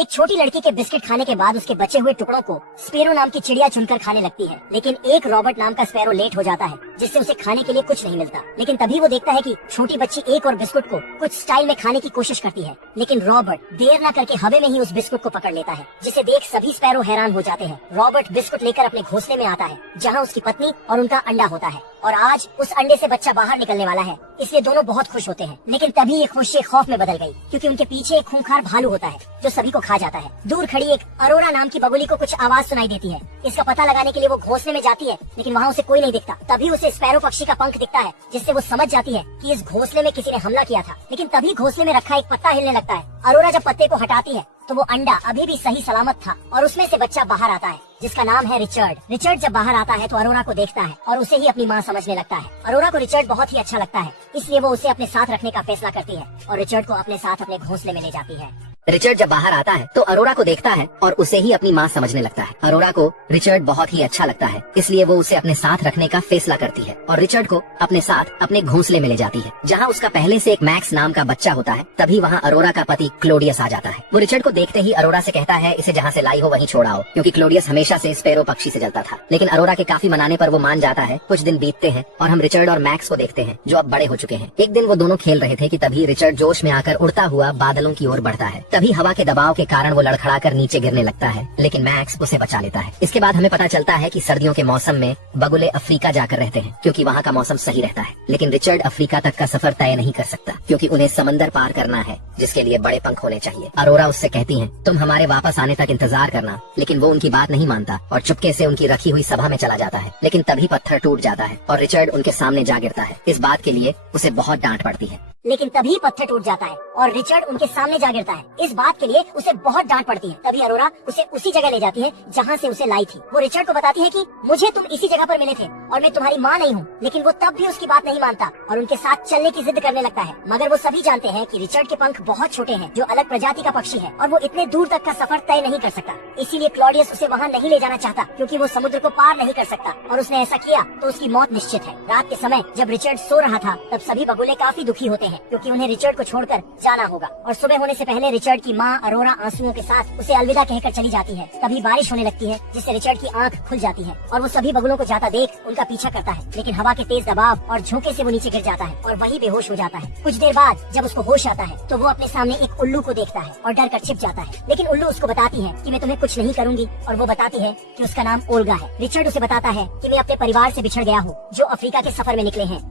एक छोटी लड़की के बिस्किट खाने के बाद उसके बचे हुए टुकड़ों को स्पैरो नाम की चिड़िया चुनकर खाने लगती है, लेकिन एक रॉबर्ट नाम का स्पैरो लेट हो जाता है, जिससे उसे खाने के लिए कुछ नहीं मिलता। लेकिन तभी वो देखता है कि छोटी बच्ची एक और बिस्कुट को कुछ स्टाइल में खाने की कोशिश करती है, लेकिन रॉबर्ट देर न करके हवा में ही उस बिस्कुट को पकड़ लेता है, जिसे देख सभी स्पैरो हैरान हो जाते हैं। रॉबर्ट बिस्कुट लेकर अपने घोंसले में आता है, जहाँ उसकी पत्नी और उनका अंडा होता है, और आज उस अंडे से बच्चा बाहर निकलने वाला है, इसलिए दोनों बहुत खुश होते हैं। लेकिन तभी ये खुशी खौफ में बदल गई, क्योंकि उनके पीछे एक खूंखार भालू होता है जो सभी को खा जाता है। दूर खड़ी एक अरोरा नाम की बगुली को कुछ आवाज सुनाई देती है। इसका पता लगाने के लिए वो घोंसले में जाती है, लेकिन वहाँ उसे कोई नहीं दिखता। तभी उसे स्पैरो पक्षी का पंख दिखता है, जिससे वो समझ जाती है कि इस घोंसले में किसी ने हमला किया था। लेकिन तभी घोंसले में रखा एक पत्ता हिलने लगता है। अरोरा जब पत्ते को हटाती है तो वो अंडा अभी भी सही सलामत था, और उसमें से बच्चा बाहर आता है, जिसका नाम है रिचर्ड। रिचर्ड जब बाहर आता है तो अरोरा को देखता है और उसे ही अपनी माँ समझने लगता है। अरोरा को रिचर्ड बहुत ही अच्छा लगता है, इसलिए वो उसे अपने साथ रखने का फैसला करती है और रिचर्ड को अपने साथ अपने घोंसले में ले जाती है। रिचर्ड जब बाहर आता है तो अरोरा को देखता है और उसे ही अपनी माँ समझने लगता है। अरोरा को रिचर्ड बहुत ही अच्छा लगता है, इसलिए वो उसे अपने साथ रखने का फैसला करती है और रिचर्ड को अपने साथ अपने घोंसले में ले जाती है, जहाँ उसका पहले से एक मैक्स नाम का बच्चा होता है। तभी वहाँ अरोरा का पति क्लोडियस आ जाता है। वो रिचर्ड को देखते ही अरोरा से कहता है इसे जहाँ से लाई हो वहीं छोड़ाओ, क्योंकि क्लोडियस हमेशा से स्पैरो पक्षी से जलता था। लेकिन अरोरा के काफी मनाने पर वो मान जाता है। कुछ दिन बीतते हैं और हम रिचर्ड और मैक्स को देखते हैं, जो अब बड़े हो चुके हैं। एक दिन वो दोनों खेल रहे थे कि तभी रिचर्ड जोश में आकर उड़ता हुआ बादलों की ओर बढ़ता है। तभी हवा के दबाव के कारण वो लड़खड़ाकर नीचे गिरने लगता है, लेकिन मैक्स उसे बचा लेता है। इसके बाद हमें पता चलता है कि सर्दियों के मौसम में बगुले अफ्रीका जाकर रहते हैं, क्योंकि वहाँ का मौसम सही रहता है। लेकिन रिचर्ड अफ्रीका तक का सफर तय नहीं कर सकता, क्योंकि उन्हें समंदर पार करना है, जिसके लिए बड़े पंख होने चाहिए। अरोरा उससे कहती है तुम हमारे वापस आने तक इंतजार करना, लेकिन वो उनकी बात नहीं मानता और चुपके से उनकी रखी हुई सभा में चला जाता है। लेकिन तभी पत्थर टूट जाता है और रिचर्ड उनके सामने जा गिरता है। इस बात के लिए उसे बहुत डांट पड़ती है। लेकिन तभी पत्थर टूट जाता है और रिचर्ड उनके सामने जा गिरता है। इस बात के लिए उसे बहुत डांट पड़ती है। तभी अरोरा उसे उसी जगह ले जाती है जहाँ से उसे लाई थी। वो रिचर्ड को बताती है कि मुझे तुम इसी जगह पर मिले थे और मैं तुम्हारी माँ नहीं हूँ। लेकिन वो तब भी उसकी बात नहीं मानता और उनके साथ चलने की जिद करने लगता है। मगर वो सभी जानते हैं कि रिचर्ड के पंख बहुत छोटे हैं, जो अलग प्रजाति का पक्षी है, और वो इतने दूर तक का सफर तय नहीं कर सकता। इसीलिए क्लॉडियस उसे वहाँ नहीं ले जाना चाहता, क्योंकि वो समुद्र को पार नहीं कर सकता, और उसने ऐसा किया तो उसकी मौत निश्चित है। रात के समय जब रिचर्ड सो रहा था, तब सभी बगुले काफी दुखी होते हैं, क्योंकि उन्हें रिचर्ड को छोड़कर जाना होगा। और सुबह होने से पहले रिचर्ड की माँ अरोरा आंसुओं के साथ उसे अलविदा कहकर चली जाती है। तभी बारिश होने लगती है, जिससे रिचर्ड की आंख खुल जाती है और वो सभी बगुलों को जाता देख उनका पीछा करता है। लेकिन हवा के तेज दबाव और झोंके से वो नीचे गिर जाता है और वहीं बेहोश हो जाता है। कुछ देर बाद जब उसको होश आता है तो वो अपने सामने एक उल्लू को देखता है और डर कर छिप जाता है। लेकिन उल्लू उसको बताती है कि मैं तुम्हें कुछ नहीं करूंगी, और वो बताती है कि उसका नाम ओल्गा है। रिचर्ड उसे बताता है कि मैं अपने परिवार से बिछड़ गया हूँ, जो अफ्रीका के सफर में निकले हैं।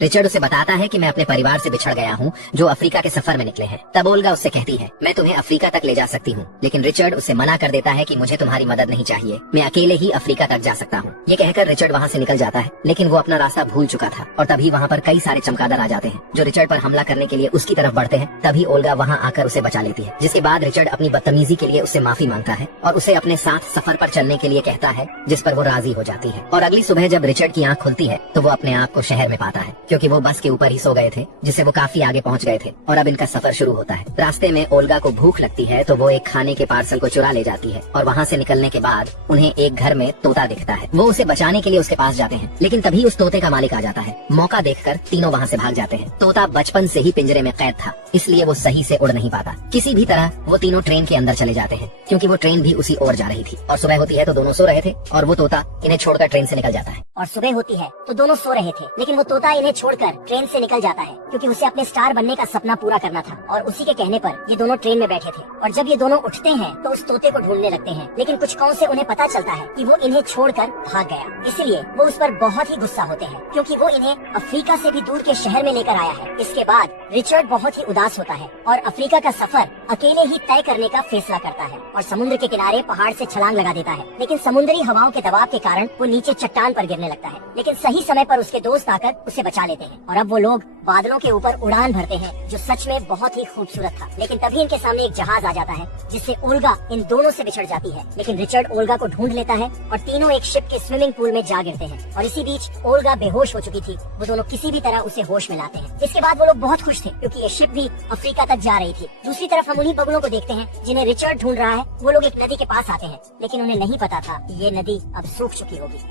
रिचर्ड उसे बताता है कि मैं अपने परिवार से बिछड़ गया हूँ, जो अफ्रीका के सफर में निकले हैं। तब ओल्गा उससे कहती है मैं तुम्हें अफ्रीका तक ले जा सकती हूँ, लेकिन रिचर्ड उसे मना कर देता है कि मुझे तुम्हारी मदद नहीं चाहिए, मैं अकेले ही अफ्रीका तक जा सकता हूँ। ये कहकर रिचर्ड वहाँ से निकल जाता है, लेकिन वो अपना रास्ता भूल चुका था। और तभी वहाँ पर कई सारे चमगादड़ आ जाते हैं, जो रिचर्ड पर हमला करने के लिए उसकी तरफ बढ़ते हैं। तभी ओल्गा वहाँ आकर उसे बचा लेती है, जिसके बाद रिचर्ड अपनी बदतमीजी के लिए उससे माफी मांगता है और उसे अपने साथ सफर पर चलने के लिए कहता है, जिस पर वो राजी हो जाती है। और अगली सुबह जब रिचर्ड की आँख खुलती है तो वो अपने आप को शहर में पाता है, क्योंकि वो बस के ऊपर ही सो गए थे, जिससे वो काफी आगे पहुंच गए थे और अब इनका सफर शुरू होता है। रास्ते में ओल्गा को भूख लगती है तो वो एक खाने के पार्सल को चुरा ले जाती है और वहाँ से निकलने के बाद उन्हें एक घर में तोता दिखता है। वो उसे बचाने के लिए उसके पास जाते हैं, लेकिन तभी उस तोते का मालिक आ जाता है। मौका देखकर तीनों वहाँ से भाग जाते हैं। तोता बचपन से ही पिंजरे में कैद था, इसलिए वो सही से उड़ नहीं पाता। किसी भी तरह वो तीनों ट्रेन के अंदर चले जाते हैं, क्योंकि वो ट्रेन भी उसी ओर जा रही थी। और सुबह होती है तो दोनों सो रहे थे और वो तोता इन्हें छोड़कर ट्रेन से निकल जाता है। और सुबह होती है तो दोनों सो रहे थे, लेकिन वो तोता इन्हें छोड़कर ट्रेन से निकल जाता है, क्योंकि उसे अपने स्टार बनने का सपना पूरा करना था। और उसी के कहने पर ये दोनों ट्रेन में बैठे थे, और जब ये दोनों उठते हैं तो उस तोते को ढूंढने लगते हैं। लेकिन कुछ कौन से उन्हें पता चलता है कि वो इन्हें छोड़कर भाग गया, इसलिए वो उस पर बहुत ही गुस्सा होते हैं, क्योंकि वो इन्हें अफ्रीका से भी दूर के शहर में लेकर आया है। इसके बाद रिचर्ड बहुत ही उदास होता है और अफ्रीका का सफर अकेले ही तय करने का फैसला करता है और समुद्र के किनारे पहाड़ से छलांग लगा देता है। लेकिन समुद्री हवाओं के दबाव के कारण वो नीचे चट्टान पर गिरने लगता है, लेकिन सही समय पर उसके दोस्त आकर उसे बचा लेते हैं और अब वो लोग बादलों के ऊपर उड़ान भरते हैं, जो सच में बहुत ही खूबसूरत था। लेकिन तभी इनके सामने एक जहाज आ जाता है, जिससे ओल्गा इन दोनों से बिछड़ जाती है। लेकिन रिचर्ड ओल्गा को ढूंढ लेता है और तीनों एक शिप के स्विमिंग पूल में जा गिरते हैं। और इसी बीच ओल्गा बेहोश हो चुकी थी। वो दोनों किसी भी तरह उसे होश में लाते हैं। इसके बाद वो लोग बहुत खुश थे, क्योंकि ये शिप भी अफ्रीका तक जा रही थी। दूसरी तरफ हम उन्हीं बगुलों को देखते हैं जिन्हें रिचर्ड ढूंढ रहा है। वो लोग एक नदी के पास आते हैं, लेकिन उन्हें नहीं पता था कि ये नदी अब सूख चुकी होगी।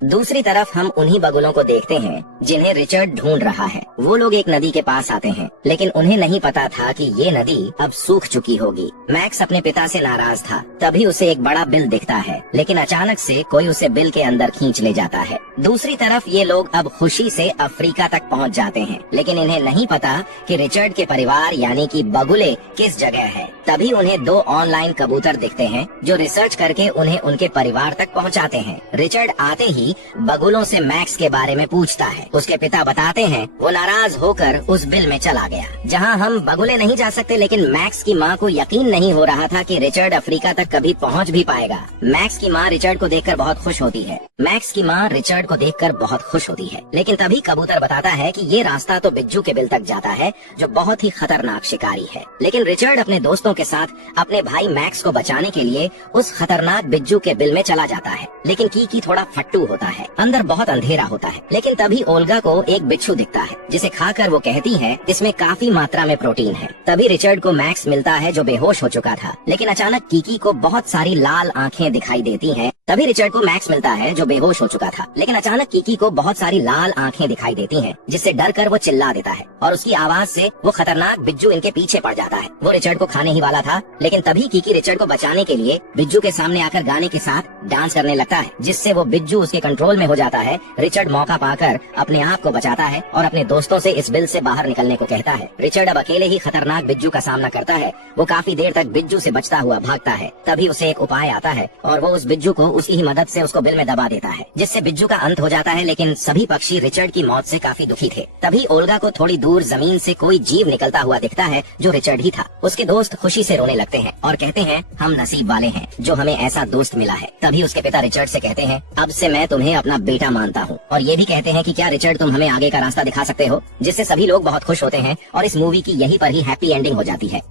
दूसरी तरफ हम उन्हीं बगुलों को देखते हैं जिन्हें रिचर्ड ढूंढ रहा है। वो लोग एक नदी के पास आते हैं, लेकिन उन्हें नहीं पता था कि ये नदी अब सूख चुकी होगी। मैक्स अपने पिता से नाराज था। तभी उसे एक बड़ा बिल दिखता है, लेकिन अचानक से कोई उसे बिल के अंदर खींच ले जाता है। दूसरी तरफ ये लोग अब खुशी से अफ्रीका तक पहुंच जाते हैं, लेकिन इन्हें नहीं पता कि रिचर्ड के परिवार यानी कि बगुले किस जगह है। तभी उन्हें 2 ऑनलाइन कबूतर दिखते हैं जो रिसर्च करके उन्हें उनके परिवार तक पहुंचाते हैं। रिचर्ड आते ही बगुलों से मैक्स के बारे में पूछता है। उसके पिता बताते हैं वो नाराज होकर उस बिल में चला गया जहां हम बगुले नहीं जा सकते, लेकिन मैक्स की माँ को यकीन नहीं हो रहा था कि रिचर्ड अफ्रीका तक कभी पहुंच भी पाएगा। मैक्स की माँ रिचर्ड को देखकर बहुत खुश होती है। मैक्स की माँ रिचर्ड को देखकर बहुत खुश होती है, लेकिन तभी कबूतर बताता है कि ये रास्ता तो बिज्जू के बिल तक जाता है जो बहुत ही खतरनाक शिकारी है। लेकिन रिचर्ड अपने दोस्तों के साथ अपने भाई मैक्स को बचाने के लिए उस खतरनाक बिज्जू के बिल में चला जाता है। लेकिन कीकी थोड़ा फट्टू होता है, अंदर बहुत अंधेरा होता है। लेकिन तभी ओल्गा को एक बिच्छू दिखता है जिसे खाकर वो कहती है इसमें काफी मात्रा में प्रोटीन है। तभी रिचर्ड को मैक्स मिलता है जो बेहोश हो चुका था, लेकिन अचानक कीकी को बहुत सारी लाल आंखें दिखाई देती हैं। तभी रिचर्ड को मैक्स मिलता है जो बेहोश हो चुका था, लेकिन अचानक कीकी को बहुत सारी लाल आंखें दिखाई देती हैं, जिससे डर कर वो चिल्ला देता है और उसकी आवाज से वो खतरनाक बिज्जू इनके पीछे पड़ जाता है। वो रिचर्ड को खाने ही वाला था, लेकिन तभी कीकी रिचर्ड को बचाने के लिए बिज्जू के सामने आकर गाने के साथ डांस करने लगता है, जिससे वो बिज्जू उसके कंट्रोल में हो जाता है। रिचर्ड मौका पाकर अपने आप को बचाता है और अपने दोस्तों से इस बिल से बाहर निकलने को कहता है। रिचर्ड अब अकेले ही खतरनाक बिज्जू का सामना करता है। वो काफी देर तक बिज्जू से बचता हुआ भागता है। तभी उसे एक उपाय आता है और वो उस बिज्जू को उसी ही मदद से उसको बिल में दबा देता है, जिससे बिज्जू का अंत हो जाता है। लेकिन सभी पक्षी रिचर्ड की मौत से काफी दुखी थे। तभी ओल्गा को थोड़ी दूर जमीन से कोई जीव निकलता हुआ दिखता है जो रिचर्ड ही था। उसके दोस्त खुशी से रोने लगते हैं और कहते हैं हम नसीब वाले हैं जो हमें ऐसा दोस्त मिला है। तभी उसके पिता रिचर्ड से कहते हैं अब से मैं तुम्हें अपना बेटा मानता हूँ, और ये भी कहते हैं कि क्या रिचर्ड तुम हमें आगे का रास्ता दिखा सकते हो, जिससे सभी लोग बहुत खुश होते हैं और इस मूवी की यहीं पर ही हैप्पी एंडिंग हो जाती है।